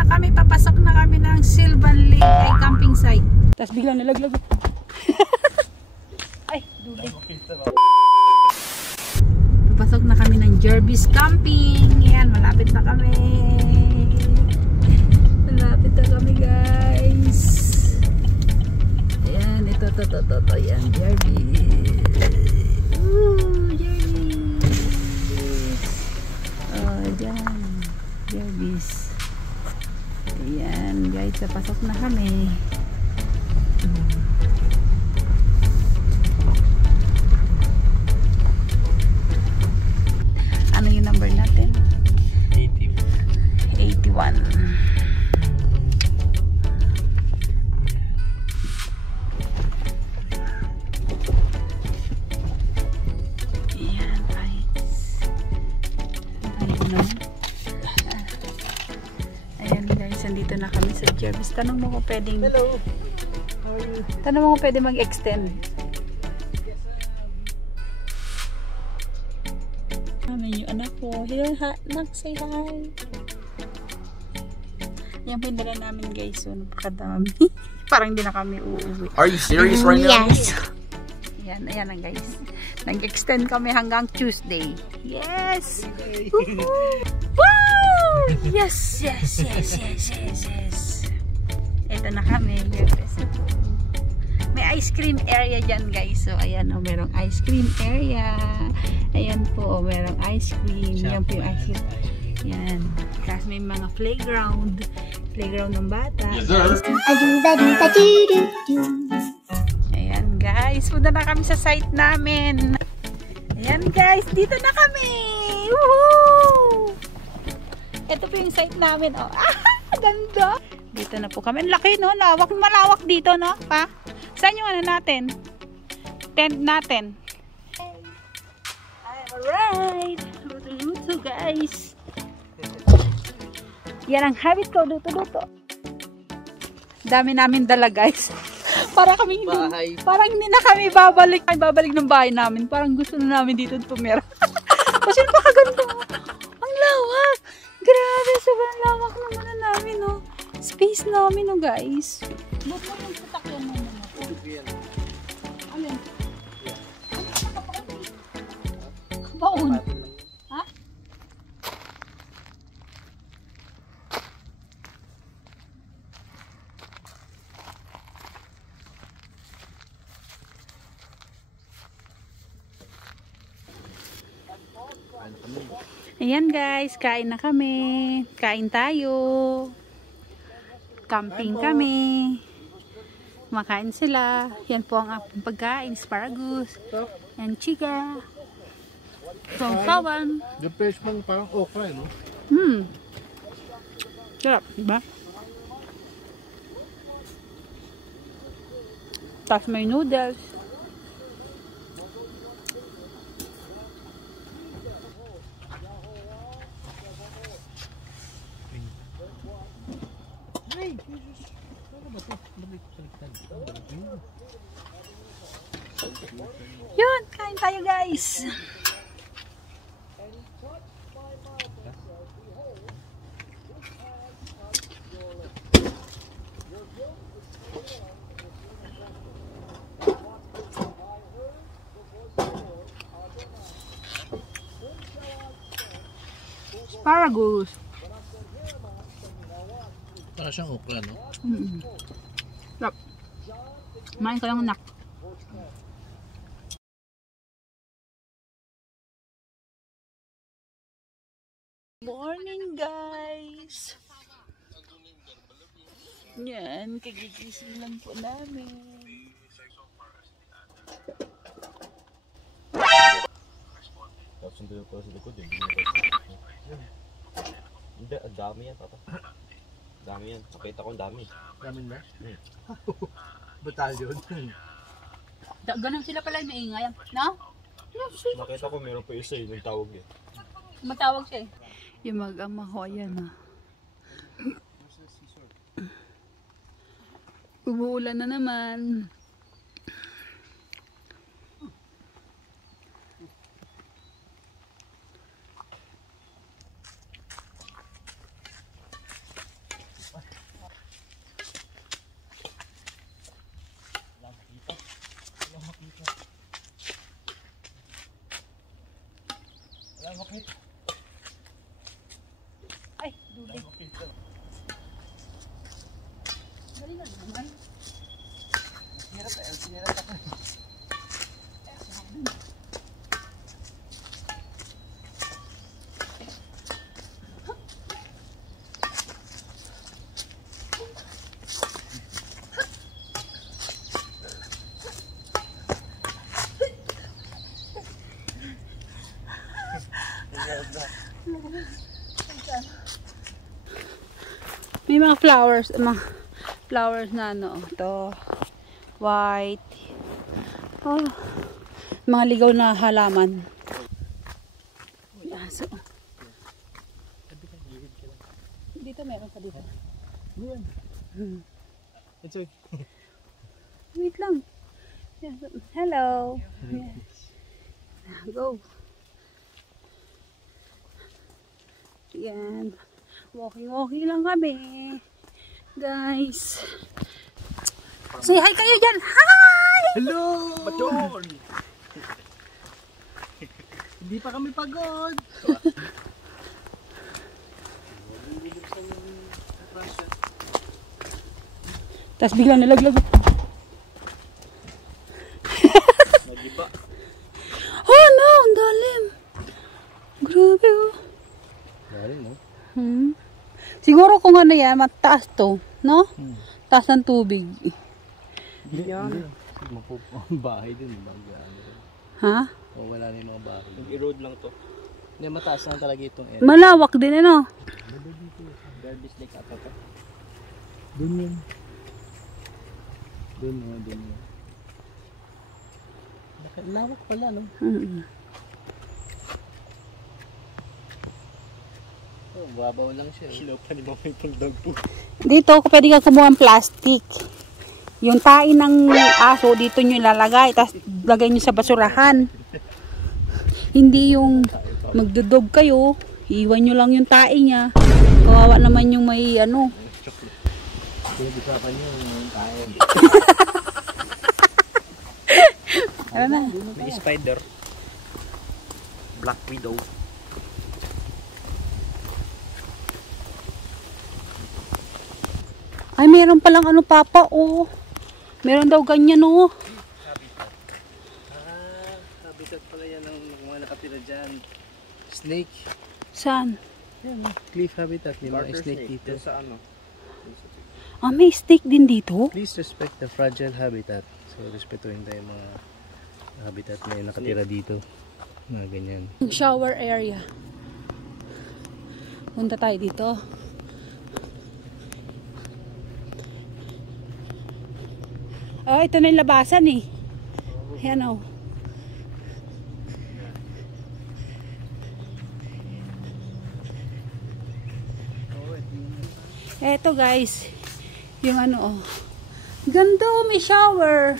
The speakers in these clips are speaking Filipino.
na kami, papasok na kami ng Sylvan Lake ay camping site. Tapos biglang nalaglag. Ay, dulig. Papasok na kami ng Jervis Camping. Yan, malapit na kami. Malapit na kami, guys. Ayan, ito. Yan, Jervis. Jervis. Oh, dyan. Jervis. Ayan, guys, papasok na kami. Ano yung number natin? 81. Ayan, guys. Ayan, guys, andito na kami sa Jervis. Tanong mo kung pwedeng... Hello! How are you? Tanong mo kung pwede mag-extend. Yung anak ko. Hello, anak, say hi. Yung pindala namin, guys. So, napakadami. Parang hindi na kami uuwi. Are you serious right now? Yes. Ayan na, guys. Nag-extend kami hanggang Tuesday. Yes! Woo! Yes! Ito na kami. May ice cream area dyan, guys. So, ayan o, merong ice cream area. Ayan po, merong ice cream. Yan po yung ice cream. Yan. Tapos may mga playground. Playground ng bata. Yes, sir. Ayan, guys. Punta na kami sa site namin. Ayan, guys. Dito na kami. Woohoo! Ito po yung site namin. Oh. Ganda. Dito na po kami. Ang laki, no? Malawak dito, no? Pa? Saan yung ano natin? Tent natin. Alright. Luto, guys. Yan ang habit ko. Luto. Dami namin dala, guys. Parang hindi na kami babalik ng bahay namin. Parang gusto na namin dito tumira. Kasi napakaganda. Ang lawak. Grabe, sobrang lawak naman na namin, no? Space namin, no, guys. Ba't mo yung tatakyan mo naman? Alin? Baon? Ha? Ayan, guys, kain na kami. Kain tayo. Camping kami. Makain sila. Yan po ang aking pagkain. Asparagus. Yan, chiga. Songsawan. The fish man parang okra, no? Sarap, diba? Tapos may noodles. Yun, kain tayo, guys. Asparagus. Para siyang okra, no? Sarap. Kumain ko lang, anak. Morning, guys. Yan, kagigising lang po namin. Tapos nandun ko sa likod, hindi ang dami yan, papa. Dami yan. Nakita ko ang dami. Dami na? Batalyon. Ganun sila pala yung maingay. No? Nakita ko meron pa isa yung tawag eh. Matawag siya eh. Yung mag-ama ko, ayan ah. Umuulan na naman. Ay, dulig. Dali nga naman. Sinirap ako. May mga flowers na ano, to white. Oh, mga ligaw na halaman. Aso. Dito meron pa dito. It's okay. Wait lang. Yes. Hello. Yes. Go. Yan. Walking lang kami. Guys. Say hi kayo dyan. Hi! Hello! Baton! Hindi pa kami pagod. Tapos biglang nalaglag. Nagiba. Oh no! Ang dalim. Grabe oh. Dari mo? Siguro kung ano yan, mataas to. No? Taas ng tubig. Hindi yan. Bahay din. Ha? O wala na yung mga bahay. Nag-erode lang to. Hindi, mataas lang talaga itong area. Malawak din ano. Garbage lake ata to. Doon yun. Doon yun. Lawak pala, no? Oh, babaw lang siya. Silaw pa ni Mama yung dog po. Dito, pwede kang kumuha ng plastic. Yung tain ng aso, dito nyo ilalagay. Tapos, lagay nyo sa basurahan. Hindi yung magdudog kayo. Iwan nyo lang yung tain niya. Kawawa naman yung may ano. Pinag-usapan nyo yung kain. Ano na? May spider. Black widow. Ay, meron palang ano papa, oh. Meron daw ganyan, oh. Habitat pala yan ng mga nakatira dyan. Snake. Saan? Yan, cliff habitat. May mga snake dito. Sa ano? Ah, may snake din dito? Please respect the fragile habitat. So, respetuhin tayo mga habitat na yung nakatira dito. Mga ganyan. Yung shower area. Punta tayo dito. Oh, ito na yung labasan eh. Ayan oh. Eto guys, yung ano oh. Ganda oh, may shower.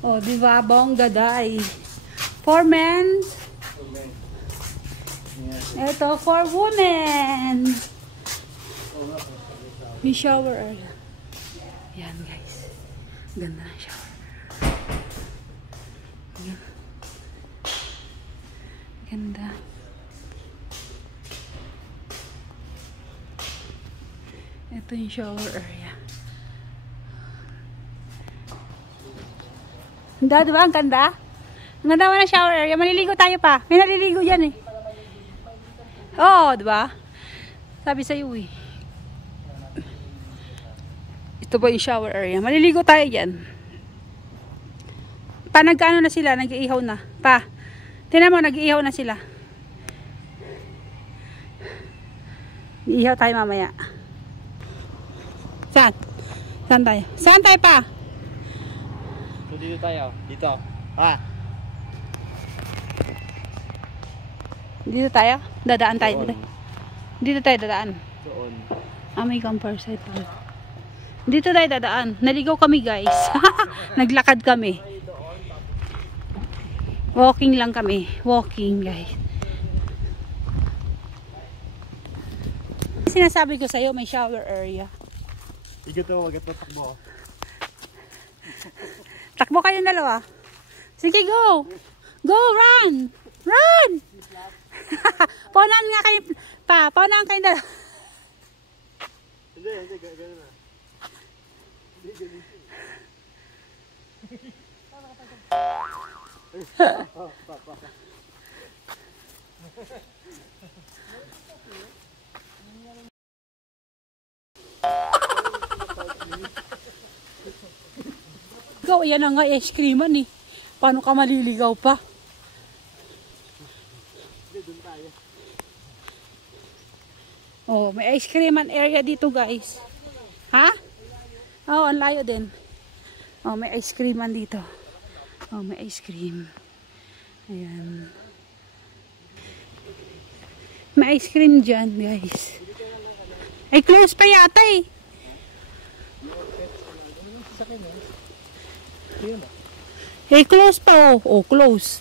Oh, di ba? Bongga day. For men. Eto for women. May shower area. Yan guys. Ganda ng shower. Yan. Ganda. Ito yung shower area. Ganda, diba? Ang ganda. Ang ganda mo ng shower area. Maliligo tayo pa. May naliligo dyan eh. Oo, diba? Sabi sa'yo eh. Ito po yung shower area. Maliligo tayo dyan. Pa, nagkaano na sila? Nag-iihaw na. Pa, tingnan mo, nag-iihaw na sila. Iihaw tayo mamaya. Saan? Saan tayo? Saan tayo pa? So, dito tayo. Dito. Ha? Dito tayo? Dadaan tayo dito. Dito tayo dadaan. Doon. Ah, may campsite pa. Dito tayo dadaan. Naligaw kami guys. Naglakad kami. Walking lang kami. Walking guys. Sinasabi ko sa'yo may shower area. Ikaw to, wag ito takbo. Takbo kayong dalawa. Sige, go! Go, run! Run! Paunahan nga kayo, pa. Paunahan kayo dalawa. Hindi, gano'n na. Hindi, ganun. Ikaw, yan na nga, ice creaman eh. Paano ka maliligaw pa? Oh, may ice creaman area dito, guys. Ha? Oh, ang layo din. Oh, may ice creaman dito. Oh, may ice cream. Ayan. May ice cream dyan, guys. Ay, close pa yata eh. Eh, close pa oh. Oh, close.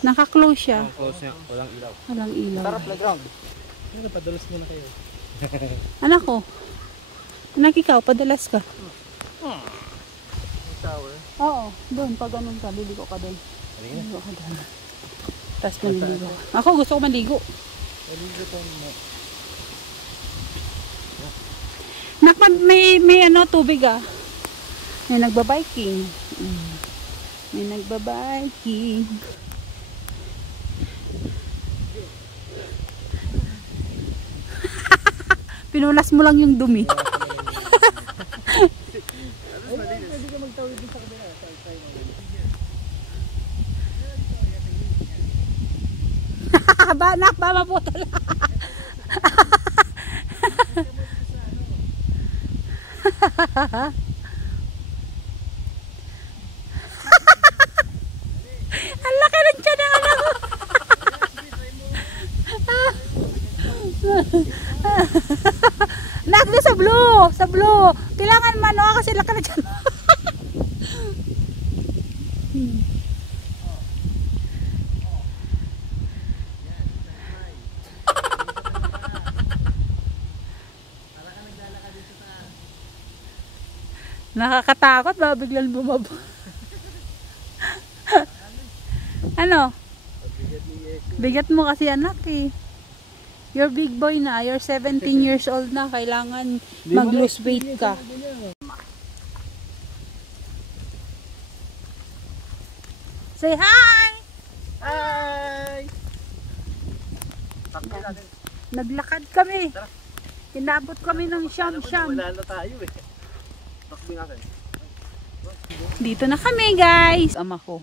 Naka-close siya. Close niya. Walang ilaw. Walang ilaw. Tara, playground. Ano, padalas muna kayo. Anak ko. Anak ikaw, padalas ka. Tower. Oo, doon. Pag ganun ka, liligo ka doon. Liligo ka doon. Tapos maliligo. Ako, gusto ko maligo. Maligo pa mo. Nak, may ano, tubig ah. May nagbabiking. May nagbabiking. Pinulas mo lang yung dumi. Pwede ka magtawid din sa kabila. Ba, nak, ba maputol. Ang laki ng tiyan ng anak ko. Nak, doon sa blue. Sa blue. Kailangan mano kasi laki ng tiyan. Nakakatakot ba? Biglang bumaba. Ano? Bigat mo kasi anak eh. You're big boy na. You're 17 years old na. Kailangan mag-lose weight ka. Say hi! Hi! Naglakad kami. Inabot kami ng siyam-siyam. Wala na tayo eh. Takbo natin. Dito na kami, guys. Ama ko.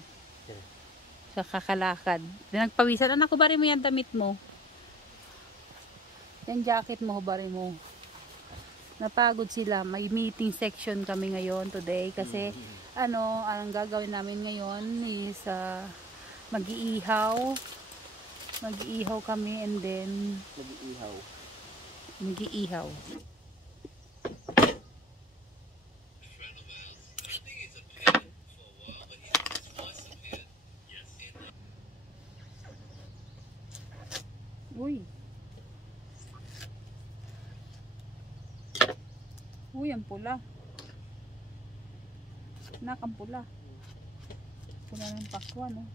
Sa kakalakad. Nagpawisan. Anak ko, bari mo yan damit mo. Yan jacket mo, bari mo. Napagod sila. May meeting section kami ngayon today. Kasi, ang gagawin namin ngayon is mag-iihaw. Mag-iihaw kami and then mag-iihaw. Uy. Uy, ang pula. Anak, ang pula. Pula ng pakwan, no?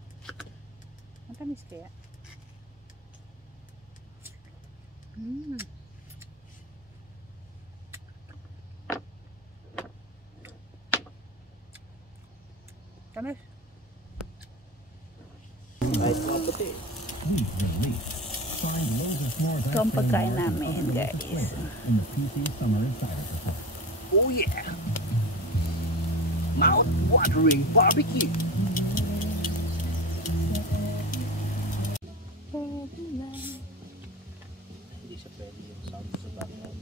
Ang tamis kaya? Tamis. Kahit mga puti. Ito ang pagkain namin, guys. Oh yeah! Mouth-watering barbecue! Hindi siya pwede yung sound sa background.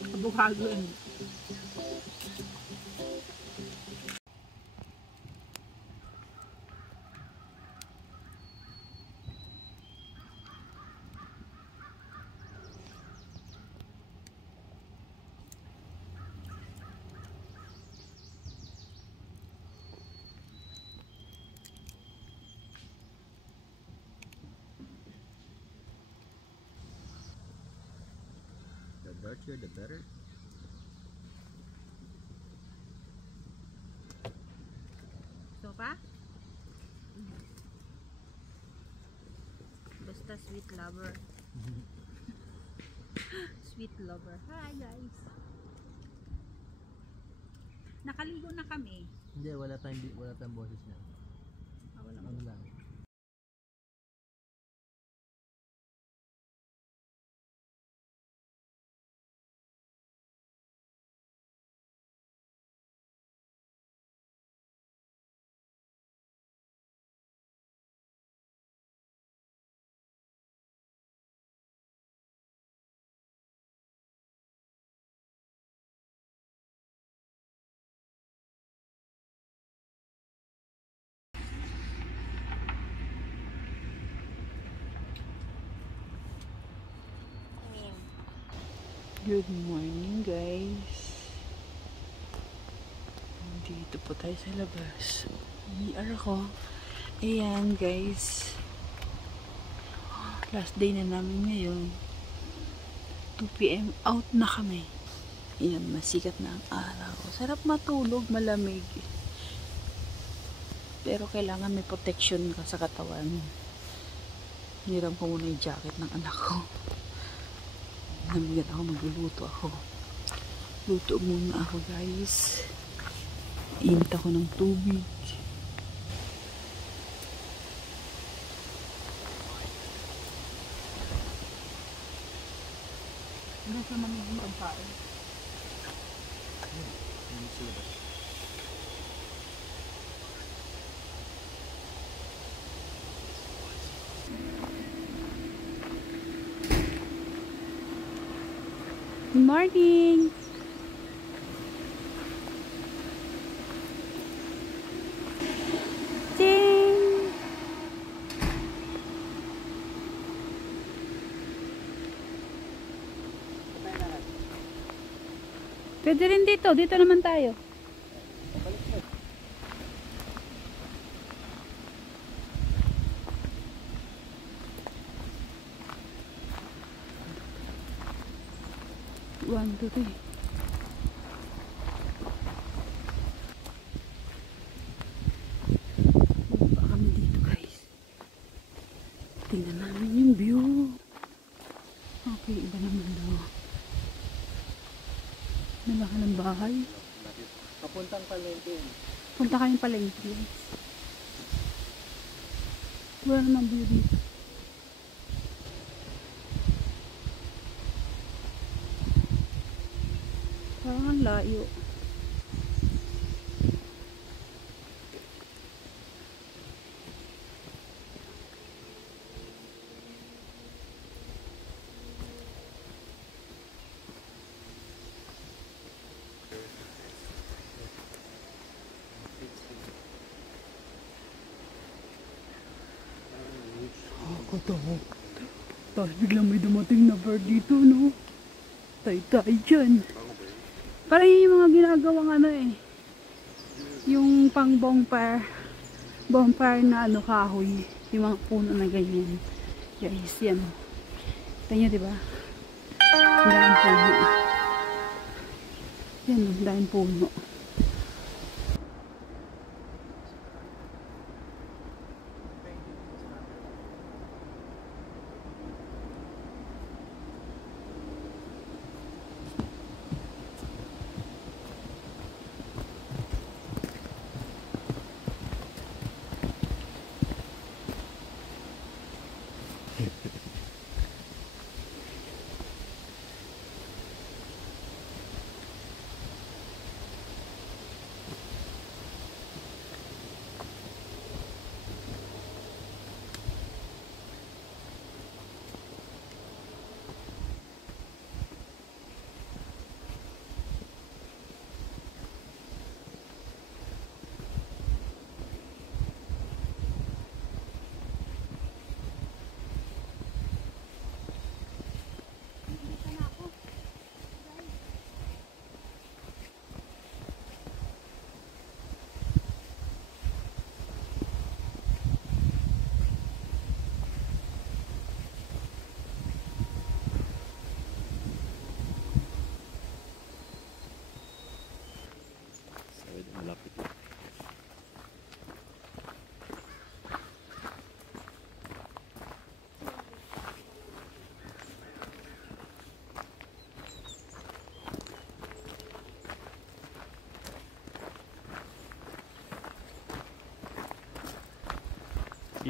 Abukado yun. Darker, the better. So pa? Basta sweet lover. Sweet lover. Hi guys. Nakaligo na kami. Hindi, wala tayong boses niya. Walang Ano lang. Good morning guys. Dito po tayo sa labas. ER ako. Ayan guys. Last day na namin ngayon. 2 PM out na kami. Ayan, masikat na ang araw. Sarap matulog, malamig. Pero kailangan may protection ka sa katawan. Hiram ko muna yung jacket ng anak ko. Namigat ako, magluluto ako. Luto muna ako guys. Init ako ng tubig. Ano sa mamiging pagkain? Good morning! Ding! Pwede rin dito. Dito naman tayo. One, two, three. Baba kami dito guys. Tingnan namin yung view. Okay, iba naman daw. Nalaki ng bahay. Papuntang palengke. Punta kayong palengke. Wala naman view dito. Parang ang layo. Katakot. Tapos biglang may dumating na bird dito, no? Tay-tay dyan. Parang yun yung mga ginagawang ano eh. Yung pang bonfire. Bonfire na ano, kahoy. Yung mga puno na ganyan. Guys, yan. Ito nyo, diba? Ang daming puno. Yan, ang daming puno.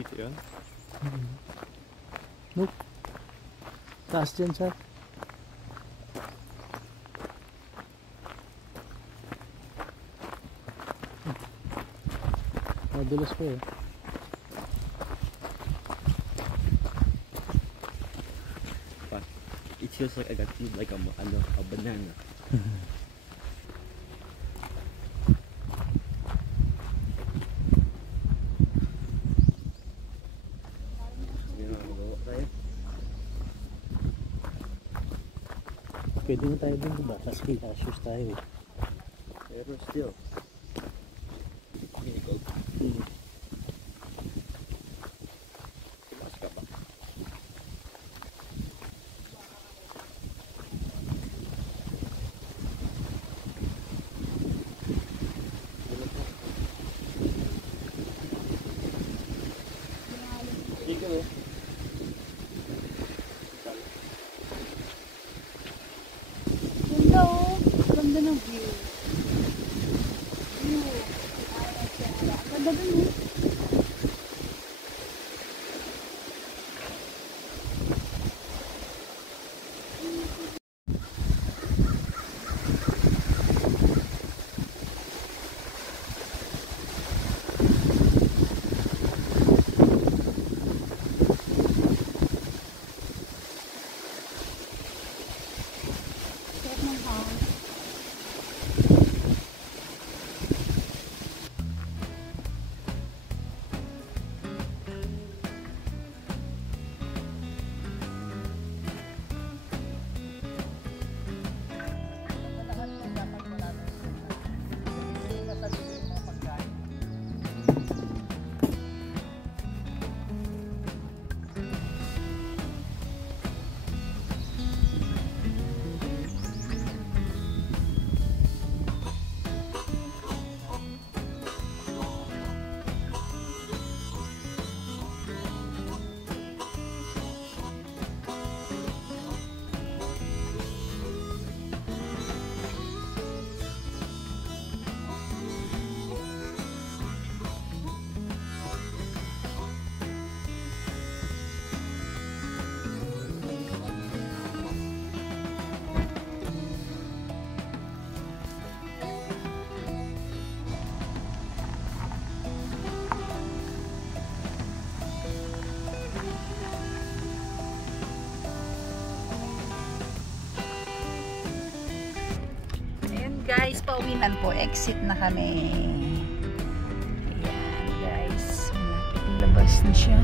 Dito yun? Nope. Taas dyan, sir. Madulas pa eh. It feels like I got to eat like a banana. Pwede na tayo dun, diba? Kasi cashews tayo eh. Pero still. Hindi ko. Tumakas ka ba? Sige mo. Ganda oh. Ganda ng view. Ganda dun eh. Sarap ng hangin. Guys, pauwinan po. Exit na kami. Ayan, guys. Malapit labas na siya.